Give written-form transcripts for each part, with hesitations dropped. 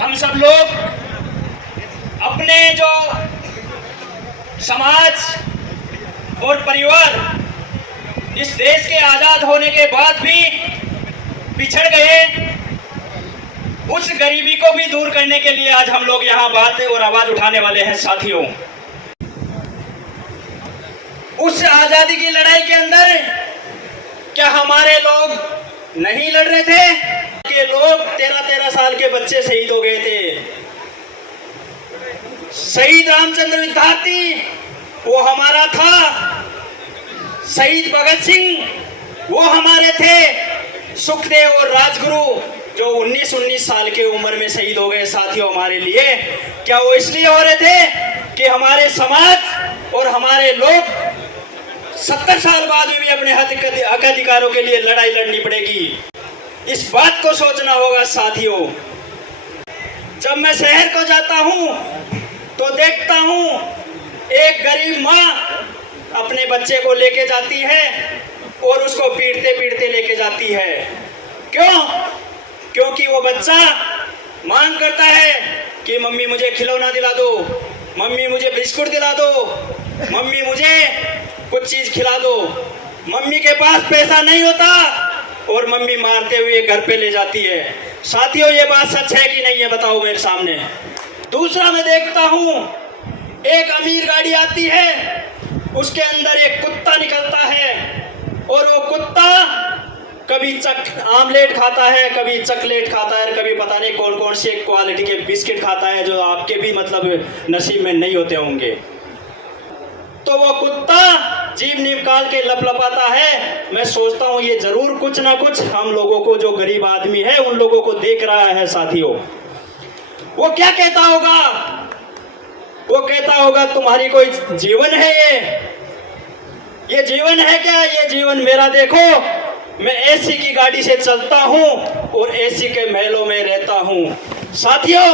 हम सब लोग अपने जो समाज और परिवार इस देश के आज़ाद होने के बाद भी पिछड़ गए, उस गरीबी को भी दूर करने के लिए आज हम लोग यहाँ बात और आवाज उठाने वाले हैं साथियों। उस आजादी की लड़ाई के अंदर क्या हमारे लोग नहीं लड़ रहे थे? के लोग 13-13 साल के बच्चे शहीद हो गए थे। शहीद रामचंद्र विद्यार्थी वो हमारा था, शहीद भगत सिंह वो हमारे थे, सुखदेव और राजगुरु जो 19-19 साल के उम्र में शहीद हो गए साथियों हमारे लिए। क्या वो इसलिए हो रहे थे कि हमारे समाज और हमारे लोग 70 साल बाद भी अपने हक अधिकारों के लिए लड़ाई लड़नी पड़ेगी? इस बात को सोचना होगा साथियों। जब मैं शहर को जाता हूं तो देखता हूं एक गरीब माँ अपने बच्चे को लेके जाती है और उसको पीटते पीटते लेके जाती है। क्यों? क्योंकि वो बच्चा मांग करता है कि मम्मी मुझे खिलौना दिला दो, मम्मी मुझे बिस्कुट दिला दो, मम्मी मुझे कुछ चीज खिला दो। मम्मी के पास पैसा नहीं होता और मम्मी मारते हुए घर पे ले जाती है। साथियों ये बात सच है कि नहीं है? बताओ मेरे सामने। दूसरा मैं देखता हूं एक अमीर गाड़ी आती है, उसके अंदर एक कुत्ता निकलता है और वो कुत्ता कभी आमलेट खाता है, कभी चॉकलेट खाता है, कभी पता नहीं कौन कौन से क्वालिटी के बिस्किट खाता है जो आपके भी मतलब नसीब में नहीं होते होंगे। तो वो कुत्ता जीभ निकाल के लपलपाता है। मैं सोचता हूँ ये जरूर कुछ ना कुछ हम लोगों को, जो गरीब आदमी है उन लोगों को देख रहा है साथियों। वो क्या कहता होगा? वो कहता होगा तुम्हारी कोई जीवन है? ये जीवन है क्या? ये जीवन मेरा देखो, मैं एसी की गाड़ी से चलता हूँ और एसी के महलों में रहता हूँ। साथियों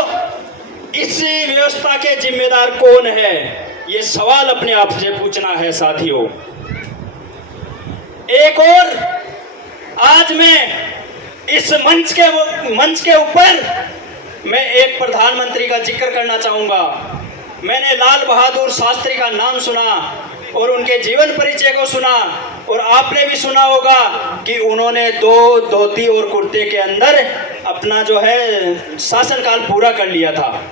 इस व्यवस्था के जिम्मेदार कौन है? ये सवाल अपने आप से पूछना है साथियों। एक और आज मैं इस मंच के ऊपर मैं एक प्रधानमंत्री का जिक्र करना चाहूंगा। मैंने लाल बहादुर शास्त्री का नाम सुना और उनके जीवन परिचय को सुना, और आपने भी सुना होगा कि उन्होंने 2 धोती और कुर्ते के अंदर अपना जो है शासनकाल पूरा कर लिया था।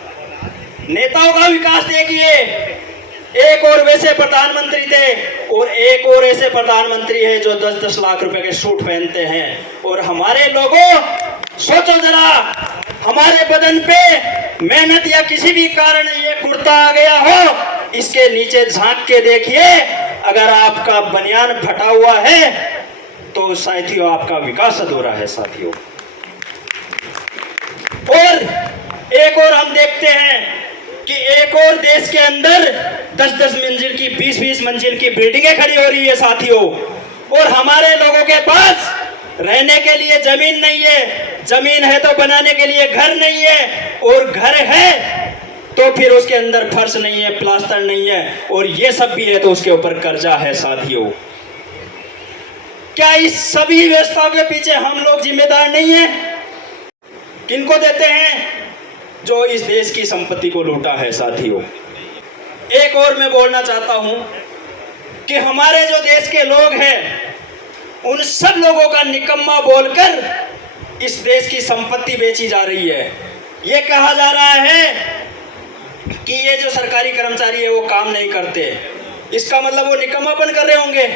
नेताओं का विकास देखिए, एक और वैसे प्रधानमंत्री थे और एक और ऐसे प्रधानमंत्री है जो 10-10 लाख रुपए के सूट पहनते हैं। और हमारे लोगों सोचो जरा, हमारे बदन पे मेहनत या किसी भी कारण ये कुर्ता आ गया हो, इसके नीचे झांक के देखिए, अगर आपका बनियान फटा हुआ है तो साथियों आपका विकास अधूरा है साथियों। और एक और हम देखते हैं कि एक और देश के अंदर 10-10 मंजिल की, 20-20 मंजिल की बिल्डिंगें खड़ी हो रही है साथियों, और हमारे लोगों के पास रहने के लिए जमीन नहीं है। जमीन है तो बनाने के लिए घर नहीं है, और घर है तो फिर उसके अंदर फर्श नहीं है, प्लास्टर नहीं है, और ये सब भी है तो उसके ऊपर कर्जा है साथियों। क्या इस सभी व्यवस्था के पीछे हम लोग जिम्मेदार नहीं है? किनको देते हैं? जो इस देश की संपत्ति को लूटा है साथियों। एक और मैं बोलना चाहता हूं कि हमारे जो देश के लोग हैं उन सब लोगों का निकम्मा बोलकर इस देश की संपत्ति बेची जा रही है। ये कहा जा रहा है कि ये जो सरकारी कर्मचारी है वो काम नहीं करते, इसका मतलब वो निकम्मापन कर रहे होंगे।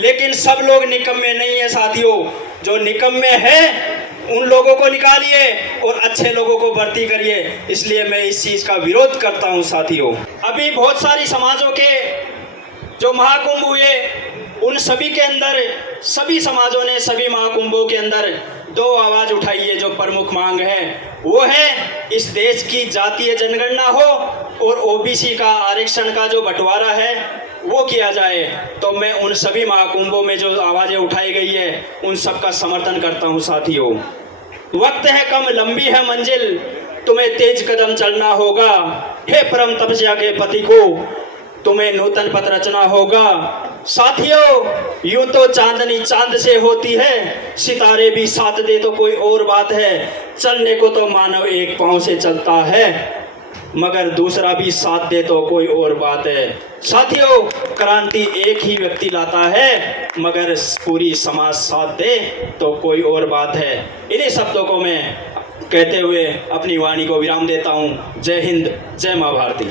लेकिन सब लोग निकम्मे नहीं है साथियों। जो निकम्मे हैं उन लोगों को निकालिए और अच्छे लोगों को भर्ती करिए। इसलिए मैं इस चीज का विरोध करता हूं साथियों। अभी बहुत सारी समाजों के जो महाकुंभ हुए, उन सभी के अंदर सभी समाजों ने सभी महाकुंभों के अंदर 2 आवाज उठाई है। जो प्रमुख मांग है वो है इस देश की जातीय जनगणना हो और ओबीसी का आरक्षण का जो बंटवारा है वो किया जाए। तो मैं उन सभी महाकुंभों में जो आवाजें उठाई गई है उन सब का समर्थन करता हूं साथियों। वक्त है कम, लंबी है मंजिल, तुम्हें तेज कदम चलना होगा। हे परम तपस्या के पति को, तुम्हें नूतन पथ रचना होगा। साथियों, यूं तो चांदनी चांद से होती है, सितारे भी साथ दे तो कोई और बात है। चलने को तो मानव एक पांव से चलता है, मगर दूसरा भी साथ दे तो कोई और बात है। साथियों, क्रांति एक ही व्यक्ति लाता है, मगर पूरी समाज साथ दे तो कोई और बात है। इन्हीं शब्दों को मैं कहते हुए अपनी वाणी को विराम देता हूँ। जय हिंद, जय माँ भारती।